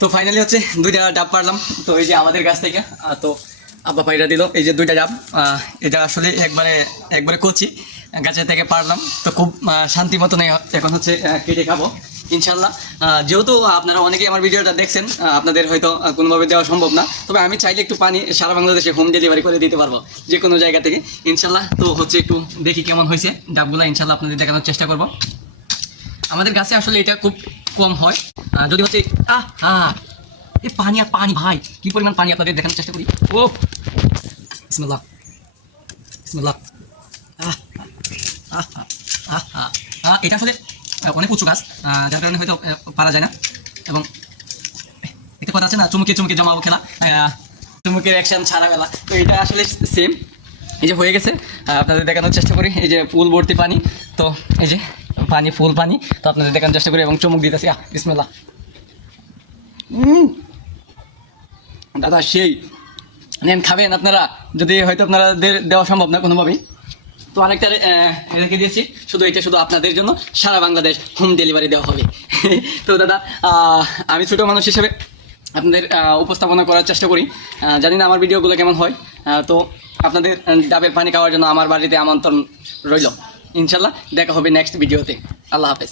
তো ফাইনালি হচ্ছে দুইটা ডাব পারলাম। তো এই যে আমাদের গাছ থেকে তো আব্বা পাইরা দিল এই যে দুইটা ডাব। এটা আসলে একবারে একবারে কচি গাছের থেকে পারলাম। তো খুব শান্তি মতো নেই, এখন হচ্ছে কেটে খাবো ইনশাল্লাহ। যেহেতু আপনারা অনেকেই আমার ভিডিওটা দেখছেন, আপনাদের হয়তো কোনোভাবে দেওয়া সম্ভব না, তবে আমি চাইলে একটু পানি সারা বাংলাদেশে হোম ডেলিভারি করে দিতে পারবো যে কোনো জায়গা থেকে ইনশাল্লাহ। তো হচ্ছে একটু দেখি কেমন হয়েছে ডাবগুলো, ইনশাল্লাহ আপনাদের দেখানোর চেষ্টা করবো। আমাদের গাছে আসলে এটা খুব কম হয়, যদি হচ্ছে এই পানি আর পানি ভাই, কি পরিমাণ পানি আপনাদের দেখানোর চেষ্টা করি। ও বিসমিল্লাহ বিসমিল্লাহ। এটা আসলে অনেক উঁচু গাছ, যার কারণে হয়তো পারা যায় না। এবং একটা কথা আছে না, চুমুকে চুমুকে জমাবো খেলা, চুমুকের অ্যাকশন ছাড়া বেলা। তো এটা আসলে সেম। এই যে হয়ে গেছে, আপনাদের দেখানোর চেষ্টা করি। এই যে ফুল ভর্তি পানি, তো এই যে পানি, ফুল পানি, তো আপনাদের দেখানোর চেষ্টা করি এবং চুমুক দিতেছি। বিসমিল্লাহ। দাদা সেই নেন, খাবেন আপনারা, যদি হয়তো আপনাদের দেওয়া সম্ভব না কোনোভাবেই। তো আরেকটা রেখে দিয়েছি, শুধু এটা শুধু আপনাদের জন্য সারা বাংলাদেশ হোম ডেলিভারি দেওয়া হবে। তো দাদা, আমি ছোটো মানুষ হিসেবে আপনাদের উপস্থাপনা করার চেষ্টা করি। জানি না আমার ভিডিওগুলো কেমন হয়। তো আপনাদের ডাবের পানি খাওয়ার জন্য আমার বাড়িতে আমন্ত্রণ রইল। ইনশাল্লাহ দেখা হবে নেক্সট ভিডিওতে। আল্লাহ হাফেজ।